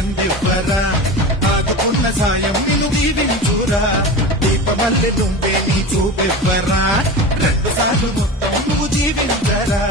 ఎందివ్వరా ఆదుకున్న సాయం నిన్ను దీవించురా దీపమల్లె తుంపే నీ చూపెవ్వరా 2 సార్లు మొత్తం నువ్వు జీవించరా